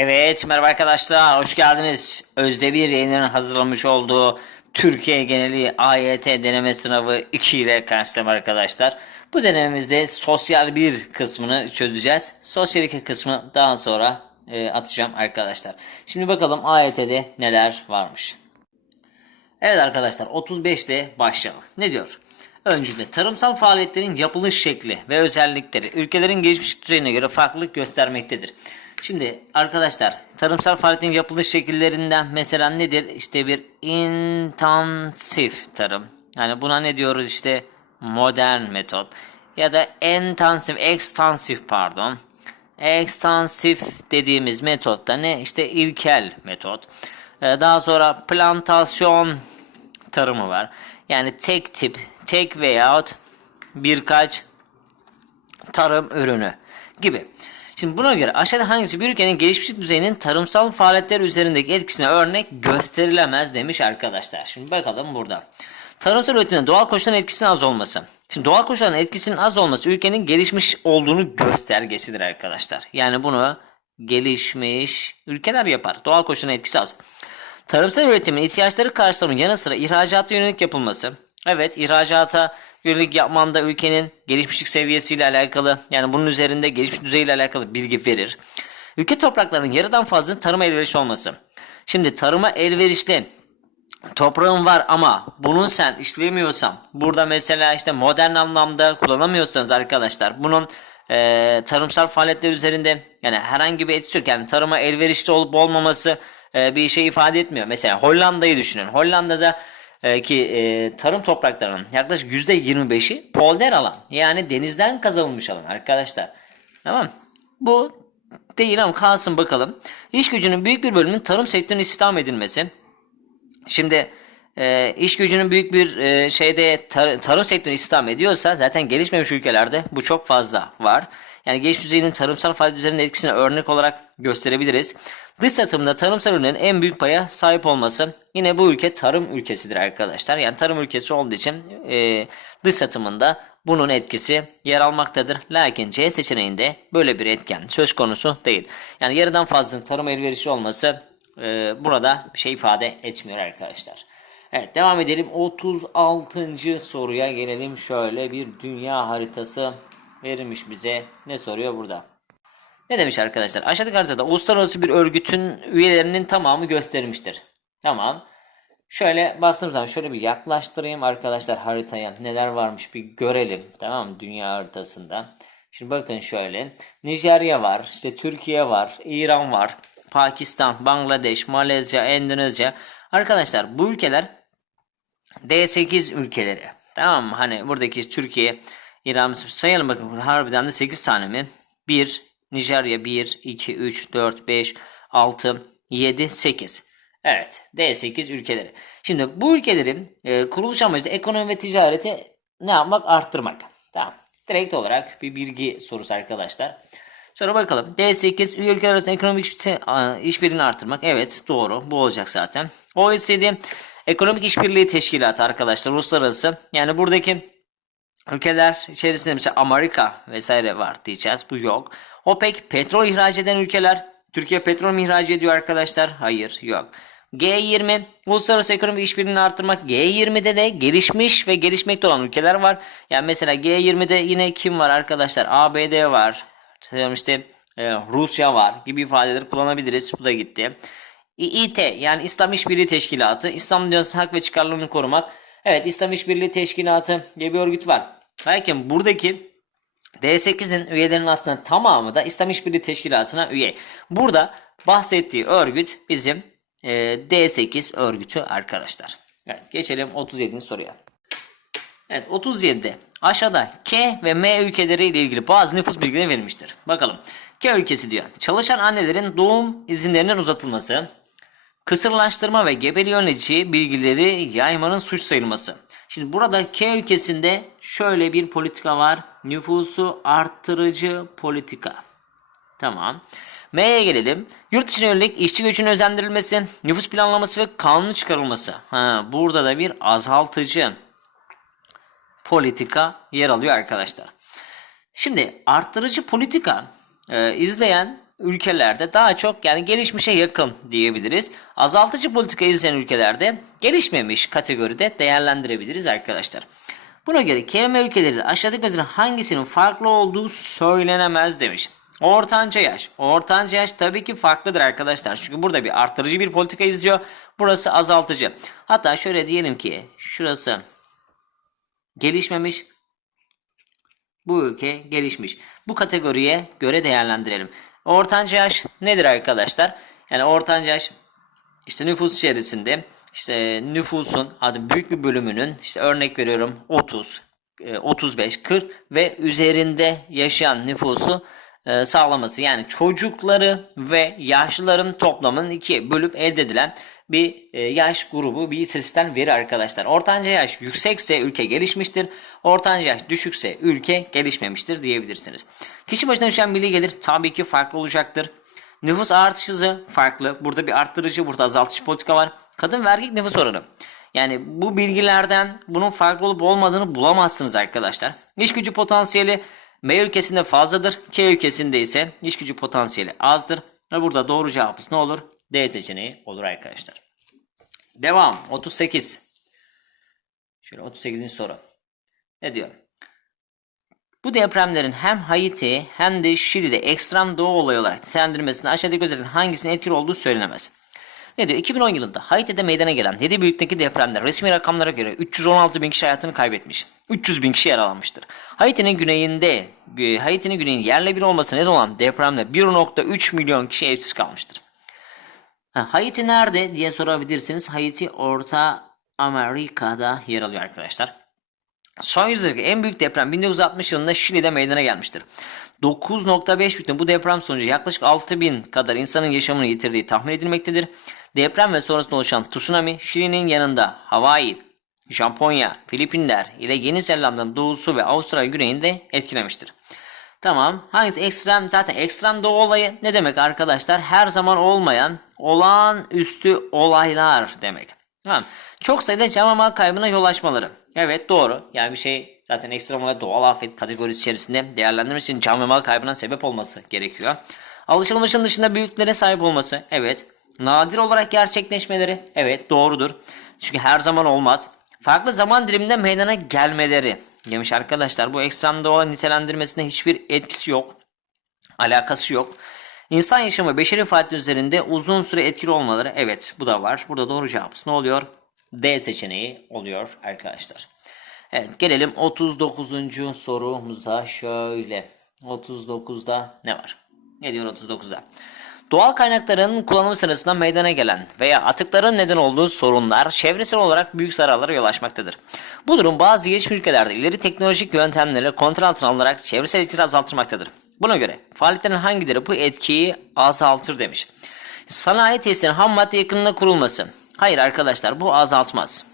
Evet merhaba arkadaşlar hoş geldiniz. Özdemir yayınlarının hazırlamış olduğu Türkiye geneli AYT deneme sınavı 2 ile karşılaştım arkadaşlar. Bu denememizde sosyal bir kısmını çözeceğiz. Sosyal 2 kısmı daha sonra e, atacağım arkadaşlar. Şimdi bakalım AYT'de neler varmış. Evet arkadaşlar 35 ile başlayalım. Ne diyor? Öncülde tarımsal faaliyetlerin yapılış şekli ve özellikleri ülkelerin gelişmiş düzeyine göre farklılık göstermektedir. Şimdi arkadaşlar tarımsal faaliyetin yapılış şekillerinden mesela nedir? İşte bir intensif tarım. Yani buna ne diyoruz işte modern metot ya da intensif, ekstansif pardon. Ekstansif dediğimiz metotta ne? İşte ilkel metot. Ee, Daha sonra plantasyon tarımı var. Yani tek tip, tek veyahut birkaç tarım ürünü gibi. Şimdi buna göre aşağıda hangisi bir ülkenin gelişmişlik düzeyinin tarımsal faaliyetler üzerindeki etkisine örnek gösterilemez demiş arkadaşlar. Şimdi bakalım burada. Tarımsal üretimin doğal koşulların etkisinin az olması. Şimdi doğal koşulların etkisinin az olması ülkenin gelişmiş olduğunu göstergesidir arkadaşlar. Yani bunu gelişmiş ülkeler yapar. Doğal koşulların etkisi az. Tarımsal üretimin ihtiyaçları karşılamanın yanı sıra ihracata yönelik yapılması. Evet ihracata yönelik yapmanda ülkenin gelişmişlik seviyesiyle alakalı yani bunun üzerinde gelişmiş düzeyiyle alakalı bilgi verir. Ülke topraklarının yarıdan fazla tarıma elverişli olması. Şimdi tarıma elverişli toprağın var ama bunun sen işlemiyorsan burada mesela işte modern anlamda kullanamıyorsanız arkadaşlar bunun e, tarımsal faaliyetler üzerinde yani herhangi bir etkisi yok. Yani tarıma elverişli olup olmaması e, bir şey ifade etmiyor. Mesela Hollanda'yı düşünün. Hollanda'da e, ki e, tarım topraklarının yaklaşık %25'i polder alan. Yani denizden kazanılmış alan arkadaşlar. Tamam Bu değil ama kalsın bakalım. İş gücünün büyük bir bölümünün tarım sektörüne istihdam edilmesi. Şimdi e, iş gücünün büyük bir e, şeyde tar- tarım sektörünü istihdam ediyorsa zaten gelişmemiş ülkelerde bu çok fazla var. Yani gelişmiş düzeyinin tarımsal faaliyet üzerinde etkisini örnek olarak gösterebiliriz. Dış satımda tarımsal ürünlerin en büyük paya sahip olması yine bu ülke tarım ülkesidir arkadaşlar. Yani tarım ülkesi olduğu için e, dış satımında bunun etkisi yer almaktadır. Lakin C seçeneğinde böyle bir etken söz konusu değil. Yani yarıdan fazla tarım elverişli olması e, burada bir şey ifade etmiyor arkadaşlar. Evet devam edelim. 36. soruya gelelim. Şöyle bir dünya haritası verilmiş bize. Ne soruyor burada? Ne demiş arkadaşlar? Aşağıdaki haritada uluslararası bir örgütün üyelerinin tamamı gösterilmiştir. Tamam. Şöyle baktığım zaman şöyle bir yaklaştırayım arkadaşlar haritaya. Neler varmış bir görelim. Tamam? Dünya haritasında. Şimdi bakın şöyle. Nijerya var. işte Türkiye var. İran var. Pakistan, Bangladeş, Malezya, Endonezya. Arkadaşlar bu ülkeler D8 ülkeleri. Tamam mı? Hani buradaki Türkiye, İran sayalım bakın harbiden de 8 tane mi? 1, Nijerya 1, 2, 3, 4, 5, 6, 7, 8. Evet D8 ülkeleri. Şimdi bu ülkelerin e, kuruluş amacı da ekonomi ve ticareti ne yapmak? Arttırmak. Tamam. Direkt olarak bir bilgi sorusu arkadaşlar. Sonra bakalım. D8 üye ülkeler arasında ekonomik işbirliğini artırmak. Evet doğru. Bu olacak zaten. OECD Ekonomik İşbirliği Teşkilatı arkadaşlar uluslararası. Yani buradaki ülkeler içerisinde mesela Amerika vesaire var diyeceğiz. Bu yok. OPEC petrol ihraç eden ülkeler. Türkiye petrol mü ihraç ediyor arkadaşlar? Hayır yok. G20 uluslararası ekonomik işbirliğini artırmak. G20'de de gelişmiş ve gelişmekte olan ülkeler var. Yani mesela G20'de yine kim var arkadaşlar? ABD var. İşte e, Rusya var gibi ifadeleri kullanabiliriz. Bu da gitti. İİT yani İslam İşbirliği Teşkilatı. İslam dünyasının hak ve çıkarlarını korumak. Evet İslam İşbirliği Teşkilatı diye bir örgüt var. Lakin buradaki D8'in üyelerinin aslında tamamı da İslam İşbirliği Teşkilatı'na üye. Burada bahsettiği örgüt bizim e, D8 örgütü arkadaşlar. Evet geçelim 37. soruya. Evet 37'de aşağıda K ve M ülkeleri ile ilgili bazı nüfus bilgileri verilmiştir. Bakalım. K ülkesi diyor. Çalışan annelerin doğum izinlerinin uzatılması, kısırlaştırma ve gebeliği önleyici bilgileri yaymanın suç sayılması. Şimdi burada K ülkesinde şöyle bir politika var. Nüfusu arttırıcı politika. Tamam. M'ye gelelim. Yurt dışına yönelik işçi göçünün özendirilmesi, nüfus planlaması ve kanun çıkarılması. Ha, burada da bir azaltıcı politika yer alıyor arkadaşlar. Şimdi arttırıcı politika e, izleyen ülkelerde daha çok yani gelişmişe yakın diyebiliriz. Azaltıcı politika izleyen ülkelerde gelişmemiş kategoride değerlendirebiliriz arkadaşlar. Buna göre KM ülkeleri aşağıdaki üzere hangisinin farklı olduğu söylenemez demiş. Ortanca yaş. Ortanca yaş tabii ki farklıdır arkadaşlar. Çünkü burada bir arttırıcı bir politika izliyor. Burası azaltıcı. Hatta şöyle diyelim ki şurası gelişmemiş. Bu ülke gelişmiş. Bu kategoriye göre değerlendirelim. Ortanca yaş nedir arkadaşlar? Yani ortanca yaş işte nüfus içerisinde işte nüfusun adı büyük bir bölümünün işte örnek veriyorum 30, e, 35, 40 ve üzerinde yaşayan nüfusu e, sağlaması. Yani çocukları ve yaşlıların toplamının ikiye bölüp elde edilen bir e, yaş grubu bir istatistikten veri arkadaşlar. Ortanca yaş yüksekse ülke gelişmiştir. Ortanca yaş düşükse ülke gelişmemiştir diyebilirsiniz. Kişi başına düşen milli gelir tabii ki farklı olacaktır. Nüfus artış hızı farklı. Burada bir arttırıcı, burada azaltıcı politika var. Kadın ve erkek nüfus oranı. Yani bu bilgilerden bunun farklı olup olmadığını bulamazsınız arkadaşlar. İş gücü potansiyeli M ülkesinde fazladır. K ülkesinde ise iş gücü potansiyeli azdır. Ve burada doğru cevabımız ne olur? D seçeneği olur arkadaşlar. Devam. 38. Şöyle 38. soru. Ne diyor? Bu depremlerin hem Haiti hem de Şili'de ekstrem doğu olayı olarak nitelendirilmesinde aşağıdaki özelliklerin hangisinin etkili olduğu söylenemez. Ne diyor? 2010 yılında Haiti'de meydana gelen 7 büyüklükteki depremde resmi rakamlara göre 316 bin kişi hayatını kaybetmiş. 300 bin kişi yaralanmıştır. Haiti'nin güneyinde, e, Haiti'nin güneyin yerle bir olması neden olan depremde 1.3 milyon kişi evsiz kalmıştır. Ha, Haiti nerede diye sorabilirsiniz. Haiti Orta Amerika'da yer alıyor arkadaşlar. Son yüzyıldaki en büyük deprem 1960 yılında Şili'de meydana gelmiştir. 9.5 büyüklüğünde bu deprem sonucu yaklaşık 6000 kadar insanın yaşamını yitirdiği tahmin edilmektedir. Deprem ve sonrasında oluşan tsunami Şili'nin yanında Hawaii, Japonya, Filipinler ile Yeni Zelanda'nın doğusu ve Avustralya güneyinde etkilemiştir. Tamam. Hangisi ekstrem? Zaten ekstrem doğu olayı ne demek arkadaşlar? Her zaman olmayan olağanüstü olaylar demek. Tamam. Çok sayıda can mal kaybına yol açmaları. Evet doğru. Yani bir şey zaten ekstrem olay doğal afet kategorisi içerisinde değerlendirmek için can mal kaybına sebep olması gerekiyor. Alışılmışın dışında büyüklere sahip olması. Evet. Nadir olarak gerçekleşmeleri. Evet doğrudur. Çünkü her zaman olmaz. Farklı zaman diliminde meydana gelmeleri. Demiş arkadaşlar bu ekstrem doğal nitelendirmesinde hiçbir etkisi yok. Alakası yok. İnsan yaşamı beşeri faaliyet üzerinde uzun süre etkili olmaları. Evet bu da var. Burada doğru cevabımız ne oluyor? D seçeneği oluyor arkadaşlar. Evet gelelim 39. sorumuza şöyle. 39'da ne var? Ne diyor 39'da? Doğal kaynakların kullanımı sırasında meydana gelen veya atıkların neden olduğu sorunlar çevresel olarak büyük zararlara yol açmaktadır. Bu durum bazı gelişmiş ülkelerde ileri teknolojik yöntemlerle kontrol altına alınarak çevresel etkileri azaltılmaktadır. Buna göre faaliyetlerin hangileri bu etkiyi azaltır demiş. Sanayi tesisinin ham madde yakınına kurulması. Hayır arkadaşlar bu azaltmaz.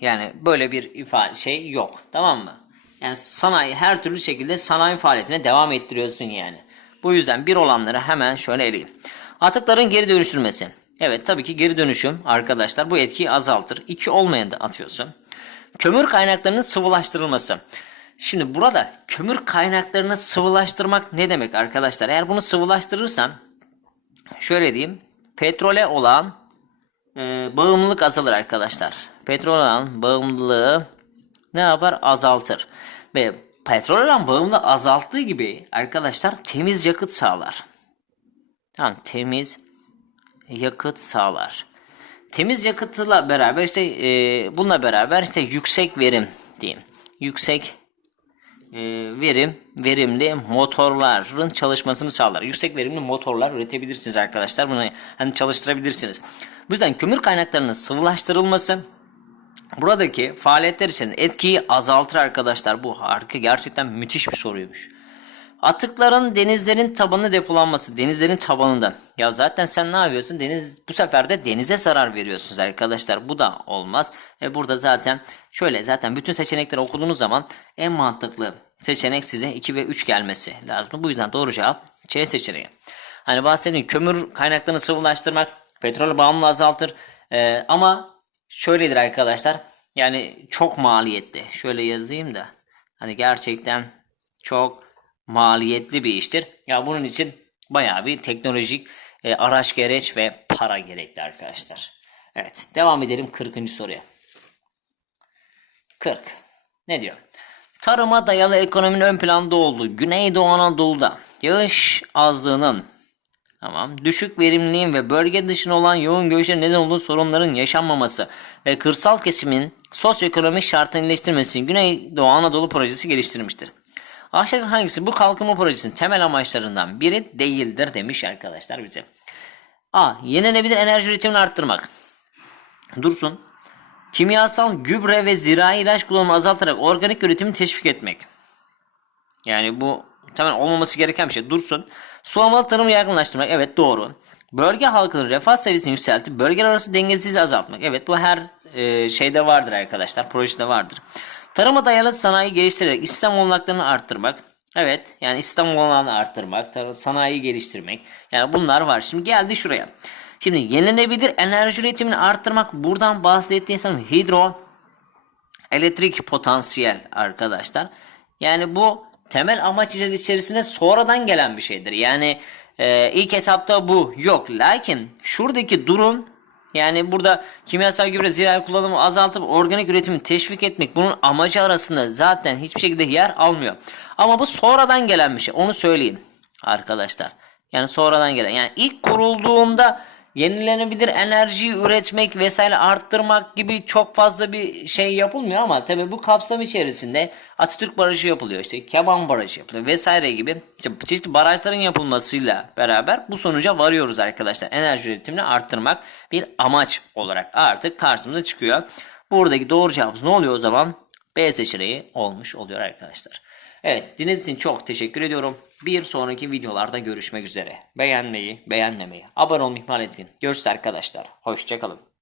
Yani böyle bir ifade şey yok. Tamam mı? Yani sanayi her türlü şekilde sanayi faaliyetine devam ettiriyorsun yani. Bu yüzden bir olanları hemen şöyle eleyim. Atıkların geri dönüştürmesi. Evet tabii ki geri dönüşüm arkadaşlar bu etkiyi azaltır. İki olmayan da atıyorsun. Kömür kaynaklarının sıvılaştırılması. Şimdi burada kömür kaynaklarını sıvılaştırmak ne demek arkadaşlar? Eğer bunu sıvılaştırırsan şöyle diyeyim. Petrole olan e, bağımlılık azalır arkadaşlar. Petrol olan bağımlılığı ne yapar? Azaltır. Ve petrol olan bağımlılığı azalttığı gibi arkadaşlar temiz yakıt sağlar. Tamam temiz yakıt sağlar. Temiz yakıtla beraber işte e, bununla beraber işte yüksek verim diyeyim. Yüksek e, verim, verimli motorların çalışmasını sağlar. Yüksek verimli motorlar üretebilirsiniz arkadaşlar. Bunu hani çalıştırabilirsiniz. Bu yüzden kömür kaynaklarının sıvılaştırılması buradaki faaliyetler için etkiyi azaltır arkadaşlar. Bu harika gerçekten müthiş bir soruymuş. Atıkların denizlerin tabanına depolanması. Denizlerin tabanında. Ya zaten sen ne yapıyorsun? Deniz bu sefer de denize zarar veriyorsunuz arkadaşlar. Bu da olmaz. Ve burada zaten şöyle zaten bütün seçenekleri okuduğunuz zaman en mantıklı seçenek size 2 ve 3 gelmesi lazım. Bu yüzden doğru cevap C seçeneği. Hani bahsettiğim kömür kaynaklarını sıvılaştırmak petrol bağımlılığı azaltır. Ee, ama şöyledir arkadaşlar. Yani çok maliyetli. Şöyle yazayım da. Hani gerçekten çok maliyetli bir iştir. Ya bunun için bayağı bir teknolojik e, araç gereç ve para gerekli arkadaşlar. Evet devam edelim 40. soruya. 40. Ne diyor? Tarıma dayalı ekonominin ön planda olduğu Güneydoğu Anadolu'da yağış azlığının Tamam. Düşük verimliliğin ve bölge dışına olan yoğun göçe neden olduğu sorunların yaşanmaması ve kırsal kesimin sosyoekonomik şartını iyileştirmesi Güneydoğu Anadolu projesi geliştirmiştir. Aşağıdaki hangisi bu kalkınma projesinin temel amaçlarından biri değildir demiş arkadaşlar bize. A. Yenilenebilir enerji üretimini arttırmak. Dursun. Kimyasal gübre ve zirai ilaç kullanımını azaltarak organik üretimi teşvik etmek. Yani bu tamamen olmaması gereken bir şey. Dursun. Sulamalı tarımı yaygınlaştırmak. Evet doğru. Bölge halkının refah seviyesini yükseltip bölgeler arası dengesizliği azaltmak. Evet bu her e, şeyde vardır arkadaşlar. Projede vardır. Tarıma dayalı sanayi geliştirerek İslam olanaklarını arttırmak. Evet yani İslam olanağını arttırmak, sanayi geliştirmek. Yani bunlar var. Şimdi geldi şuraya. Şimdi yenilenebilir enerji üretimini arttırmak. Buradan bahsettiğim sanırım hidro elektrik potansiyel arkadaşlar. Yani bu temel amaç içerisine sonradan gelen bir şeydir. Yani e, ilk hesapta bu yok. Lakin şuradaki durum yani burada kimyasal gübre zirai kullanımı azaltıp organik üretimi teşvik etmek bunun amacı arasında zaten hiçbir şekilde yer almıyor. Ama bu sonradan gelen bir şey. Onu söyleyeyim arkadaşlar. Yani sonradan gelen. Yani ilk kurulduğunda yenilenebilir enerjiyi üretmek vesaire arttırmak gibi çok fazla bir şey yapılmıyor ama tabii bu kapsam içerisinde Atatürk Barajı yapılıyor işte Keban Barajı yapılıyor vesaire gibi işte çeşitli barajların yapılmasıyla beraber bu sonuca varıyoruz arkadaşlar. Enerji üretimini arttırmak bir amaç olarak artık karşımıza çıkıyor. Buradaki doğru cevabımız ne oluyor o zaman? B seçeneği olmuş oluyor arkadaşlar. Evet dinlediğiniz için çok teşekkür ediyorum. Bir sonraki videolarda görüşmek üzere. Beğenmeyi, beğenmemeyi, abone olmayı ihmal etmeyin. Görüşürüz arkadaşlar. Hoşçakalın.